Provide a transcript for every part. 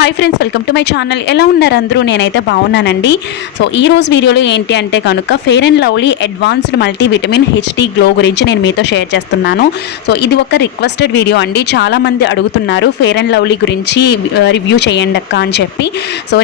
Hi friends, welcome to my channel. ఎలా ఉన్నారు అందరూ? నేనైతే బాగున్నానండి. సో ఈ రోజు వీడియోలో ఏంటి అంటే కనుక fair and lovely advanced multivitamin HD glow గురించి నేను మీతో షేర్ చేస్తున్నాను. సో ఇది ఒక రిక్వెస్టెడ్ వీడియో అండి. చాలామంది అడుగుతున్నారు ఫెయిర్ అండ్ లవ్లీ గురించి రివ్యూ చేయండి అక్క అని చెప్పి. సో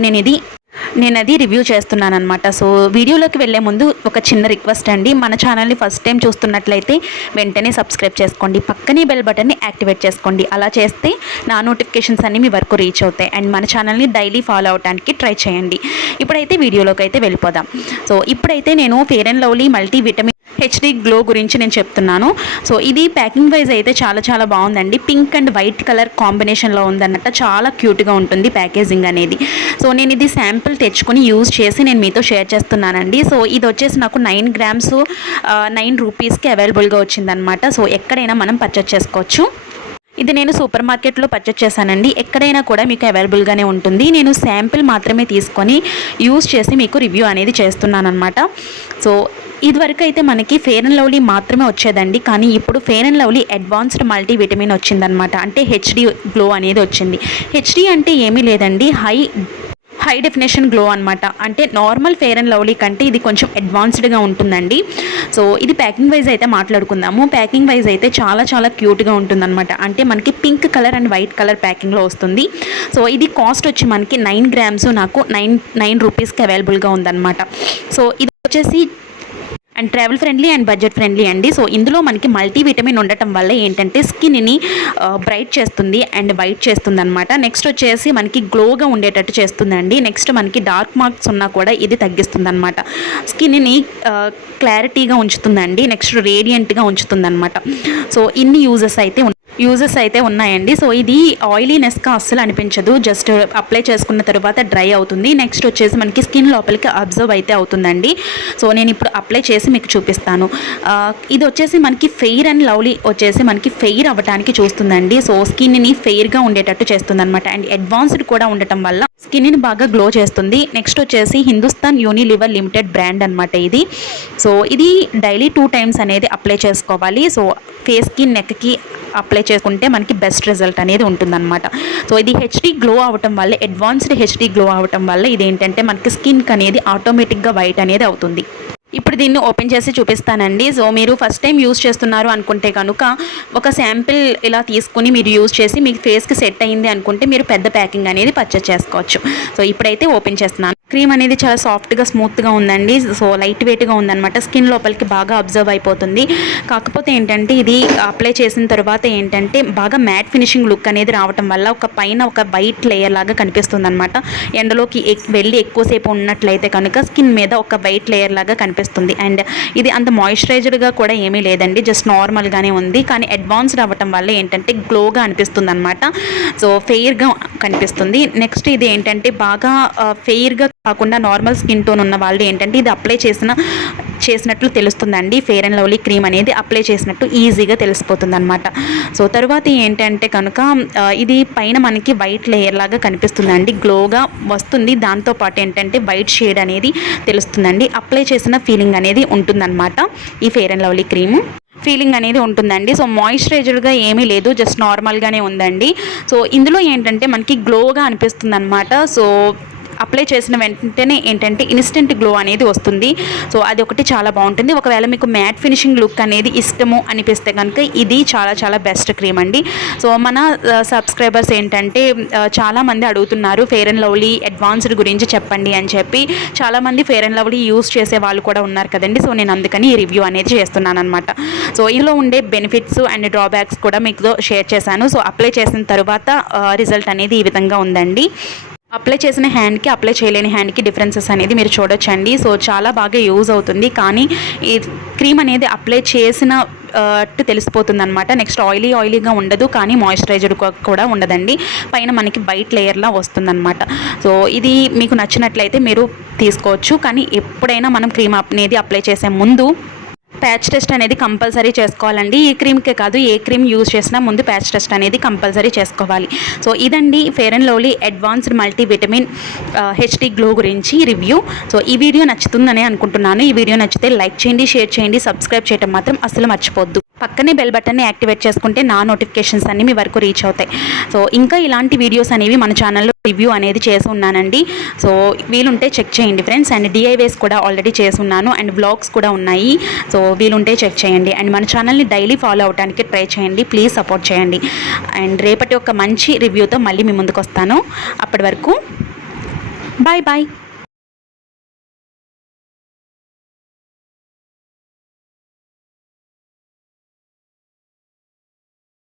నేను అది రివ్యూ చేస్తున్నాను అనమాట. సో వీడియోలోకి వెళ్ళే ముందు ఒక చిన్న రిక్వెస్ట్ అండి. మన ఛానల్ని ఫస్ట్ టైం చూస్తున్నట్లయితే వెంటనే సబ్స్క్రైబ్ చేసుకోండి, పక్కనే బెల్ బటన్ని యాక్టివేట్ చేసుకోండి. అలా చేస్తే నా నోటిఫికేషన్స్ అన్నీ మీ వరకు రీచ్ అవుతాయి అండ్ మన ఛానల్ని డైలీ ఫాలో అవడానికి ట్రై చేయండి. ఇప్పుడైతే వీడియోలోకి అయితే వెళ్ళిపోదాం. సో ఇప్పుడైతే నేను fair and lovely multivitamin HD glow గురించి నేను చెప్తున్నాను. సో ఇది ప్యాకింగ్ వైజ్ అయితే చాలా బాగుందండి. పింక్ అండ్ వైట్ కలర్ కాంబినేషన్లో ఉందన్నట్టు చాలా క్యూట్గా ఉంటుంది ప్యాకేజింగ్ అనేది. సో నేను ఇది శాంపిల్ తెచ్చుకొని యూజ్ చేసి నేను మీతో షేర్ చేస్తున్నానండి. సో ఇది వచ్చేసి నాకు 9 grams 9 రూపీస్కి అవైలబుల్గా వచ్చిందనమాట. సో ఎక్కడైనా మనం పర్చేస్ చేసుకోవచ్చు. ఇది నేను సూపర్ మార్కెట్లో పర్చేస్ చేశానండి. ఎక్కడైనా కూడా మీకు అవైలబుల్గానే ఉంటుంది. నేను శాంపిల్ మాత్రమే తీసుకొని యూజ్ చేసి మీకు రివ్యూ అనేది చేస్తున్నాను అనమాట. సో ఇదివరకు అయితే మనకి ఫెయిర్ అండ్ లవ్లీ మాత్రమే వచ్చేదండి, కానీ ఇప్పుడు fair and lovely advanced multivitamin వచ్చిందనమాట. అంటే హెచ్డి గ్లో అనేది వచ్చింది. హెచ్డి అంటే ఏమీ లేదండి, హై డెఫినేషన్ గ్లో అనమాట. అంటే నార్మల్ ఫెయిర్ అండ్ లవ్లీ కంటే ఇది కొంచెం అడ్వాన్స్డ్గా ఉంటుందండి. సో ఇది ప్యాకింగ్ వైజ్ అయితే మాట్లాడుకుందాము. ప్యాకింగ్ వైజ్ అయితే చాలా క్యూట్గా ఉంటుందన్నమాట. అంటే మనకి pink colour and white colour ప్యాకింగ్లో వస్తుంది. సో ఇది కాస్ట్ వచ్చి మనకి 9 grams నాకు 9 రూపీస్కి అవైలబుల్గా ఉందన్నమాట. సో ఇది వచ్చేసి and travel friendly and budget friendly అండి. సో ఇందులో మనకి మల్టీవిటమిన్ ఉండటం వల్ల ఏంటంటే స్కిన్ని బ్రైట్ చేస్తుంది అండ్ వైట్ చేస్తుంది అనమాట. నెక్స్ట్ వచ్చేసి మనకి గ్లోగా ఉండేటట్టు చేస్తుందండి. నెక్స్ట్ మనకి డార్క్ మార్క్స్ ఉన్నా కూడా ఇది తగ్గిస్తుంది అనమాట. స్కిన్ని క్లారిటీగా ఉంచుతుందండి. నెక్స్ట్ రేడియంట్గా ఉంచుతుంది అనమాట. సో ఇన్ని యూజెస్ అయితే ఉన్నాయండి. సో ఇది ఆయిలీనెస్గా అస్సలు అనిపించదు. జస్ట్ అప్లై చేసుకున్న తర్వాత డ్రై అవుతుంది. నెక్స్ట్ వచ్చేసి మనకి స్కిన్ లోపలికి అబ్జర్వ్ అయితే అవుతుందండి. సో నేను ఇప్పుడు అప్లై చేసి మీకు చూపిస్తాను. ఇది వచ్చేసి మనకి ఫెయిర్ అండ్ లవ్లీ వచ్చేసి మనకి ఫెయిర్ అవ్వడానికి చూస్తుందండి. సో స్కిన్ని ఫెయిర్గా ఉండేటట్టు చేస్తుంది అనమాట. అండ్ అడ్వాన్స్డ్ కూడా ఉండటం వల్ల స్కిన్ని బాగా గ్లో చేస్తుంది. నెక్స్ట్ వచ్చేసి హిందుస్థాన్ యూనిలివర్ లిమిటెడ్ బ్రాండ్ అనమాట ఇది. సో ఇది డైలీ 2 times అనేది అప్లై చేసుకోవాలి. సో ఫేస్కి నెక్కి అప్లై చేసుకుంటే మనకి బెస్ట్ రిజల్ట్ అనేది ఉంటుందన్నమాట. సో ఇది హెచ్డి గ్లో అవ్వటం వల్ల, అడ్వాన్స్డ్ హెచ్డి గ్లో అవ్వటం వల్ల ఇదేంటంటే మనకి స్కిన్కి అనేది ఆటోమేటిక్గా వైట్ అనేది అవుతుంది. ఇప్పుడు దీన్ని ఓపెన్ చేసి చూపిస్తానండి. సో మీరు ఫస్ట్ టైం యూజ్ చేస్తున్నారు అనుకుంటే కనుక ఒక శాంపిల్ ఇలా తీసుకుని మీరు యూజ్ చేసి మీకు ఫేస్కి సెట్ అయింది అనుకుంటే మీరు పెద్ద ప్యాకింగ్ అనేది పర్చేస్ చేసుకోవచ్చు. సో ఇప్పుడైతే ఓపెన్ చేస్తున్నాను. క్రీమ్ అనేది చాలా సాఫ్ట్గా స్మూత్గా ఉందండి. సో లైట్ వెయిట్గా ఉందన్నమాట. స్కిన్ లోపలికి బాగా అబ్జర్వ్ అయిపోతుంది. కాకపోతే ఏంటంటే ఇది అప్లై చేసిన తర్వాత ఏంటంటే బాగా మ్యాట్ ఫినిషింగ్ లుక్ అనేది రావటం వల్ల పైన ఒక వైట్ లేయర్ లాగా కనిపిస్తుంది అనమాట. ఎండలోకి వెళ్ళి ఎక్కువసేపు ఉన్నట్లయితే కనుక స్కిన్ మీద ఒక వైట్ లేయర్ లాగా కనిపిస్తుంది. అండ్ ఇది అంత మాయిశ్చరైజర్గా కూడా ఏమీ లేదండి, జస్ట్ నార్మల్గానే ఉంది. కానీ అడ్వాన్స్డ్ అవ్వటం వల్ల ఏంటంటే గ్లోగా అనిపిస్తుంది అనమాట. సో ఫెయిర్గా కనిపిస్తుంది. నెక్స్ట్ ఇది ఏంటంటే బాగా ఫెయిర్గా కాకుండా నార్మల్ స్కిన్ టోన్ ఉన్న వాళ్ళు ఏంటంటే ఇది అప్లై చేసినట్లు తెలుస్తుందండి. ఫెయిర్ అండ్ లవ్లీ క్రీమ్ అనేది అప్లై చేసినట్టు ఈజీగా తెలిసిపోతుంది అనమాట. సో తర్వాత ఏంటంటే కనుక ఇది పైన మనకి వైట్ లేయర్ లాగా కనిపిస్తుందండి, గ్లోగా వస్తుంది. దాంతోపాటు ఏంటంటే వైట్ షేడ్ అనేది తెలుస్తుందండి. అప్లై చేసిన ఫీలింగ్ అనేది ఉంటుందన్నమాట. ఈ fair and lovely cream feeling అనేది ఉంటుందండి. సో మాయిశ్చరైజర్గా ఏమీ లేదు, జస్ట్ నార్మల్గానే ఉందండి. సో ఇందులో ఏంటంటే మనకి గ్లోగా అనిపిస్తుంది అనమాట. సో అప్లై చేసిన వెంటనే ఏంటంటే ఇన్స్టెంట్ గ్లో అనేది వస్తుంది. సో అది ఒకటి చాలా బాగుంటుంది. ఒకవేళ మీకు మ్యాట్ ఫినిషింగ్ లుక్ అనేది ఇష్టము అనిపిస్తే కనుక ఇది చాలా బెస్ట్ క్రీమ్ అండి. సో మన సబ్స్క్రైబర్స్ ఏంటంటే చాలామంది అడుగుతున్నారు ఫెయిర్ అండ్ లవ్లీ అడ్వాన్స్డ్ గురించి చెప్పండి అని చెప్పి. చాలామంది ఫెయిర్ అండ్ లవ్లీ యూజ్ చేసే వాళ్ళు కూడా ఉన్నారు కదండి. సో నేను అందుకని ఈ రివ్యూ అనేది చేస్తున్నాను అనమాట. సో ఇందులో ఉండే బెనిఫిట్స్ అండ్ డ్రాబ్యాక్స్ కూడా మీకు షేర్ చేశాను. సో అప్లై చేసిన తర్వాత రిజల్ట్ అనేది ఈ విధంగా ఉందండి. అప్లై చేసిన హ్యాండ్కి అప్లై చేయలేని హ్యాండ్కి డిఫరెన్సెస్ అనేది మీరు చూడొచ్చండి. సో చాలా బాగా యూజ్ అవుతుంది. కానీ ఈ క్రీమ్ అనేది అప్లై చేసిన తెలిసిపోతుంది అనమాట. నెక్స్ట్ ఆయిలీగా ఉండదు, కానీ మాయిశ్చరైజర్ కూడా ఉండదండి. పైన మనకి వైట్ లేయర్లా వస్తుందన్నమాట. సో ఇది మీకు నచ్చినట్లయితే మీరు తీసుకోవచ్చు. కానీ ఎప్పుడైనా మనం క్రీమ్ అనేది అప్లై చేసే ముందు ప్యాచ్ టెస్ట్ అనేది కంపల్సరీ చేసుకోవాలండి. ఈ క్రీమ్కే కాదు, ఏ క్రీమ్ యూజ్ చేసినా ముందు ప్యాచ్ టెస్ట్ అనేది కంపల్సరీ చేసుకోవాలి. సో ఇదండి fair and lovely advanced multivitamin HD glow గురించి రివ్యూ. సో ఈ వీడియో నచ్చుతుందని అనుకుంటున్నాను. ఈ వీడియో నచ్చితే లైక్ చేయండి, షేర్ చేయండి, సబ్స్క్రైబ్ చేయడం మాత్రం అస్సలు మర్చిపోద్దు. పక్కనే బెల్ బటన్ని యాక్టివేట్ చేసుకుంటే నా నోటిఫికేషన్స్ అన్నీ మీ వరకు రీచ్ అవుతాయి. సో ఇంకా ఇలాంటి వీడియోస్ అనేవి మన ఛానల్లో రివ్యూ అనేది చేసి ఉన్నానండి. సో వీలుంటే చెక్ చేయండి ఫ్రెండ్స్. అండ్ డిఐవేస్ కూడా ఆల్రెడీ చేసి ఉన్నాను అండ్ వ్లాగ్స్ కూడా ఉన్నాయి. సో వీలుంటే చెక్ చేయండి అండ్ మన ఛానల్ని డైలీ ఫాలో అవడానికి ట్రై చేయండి. ప్లీజ్ సపోర్ట్ చేయండి. అండ్ రేపటి ఒక మంచి రివ్యూతో మళ్ళీ మీ ముందుకు వస్తాను. అప్పటి వరకు బాయ్ బాయ్.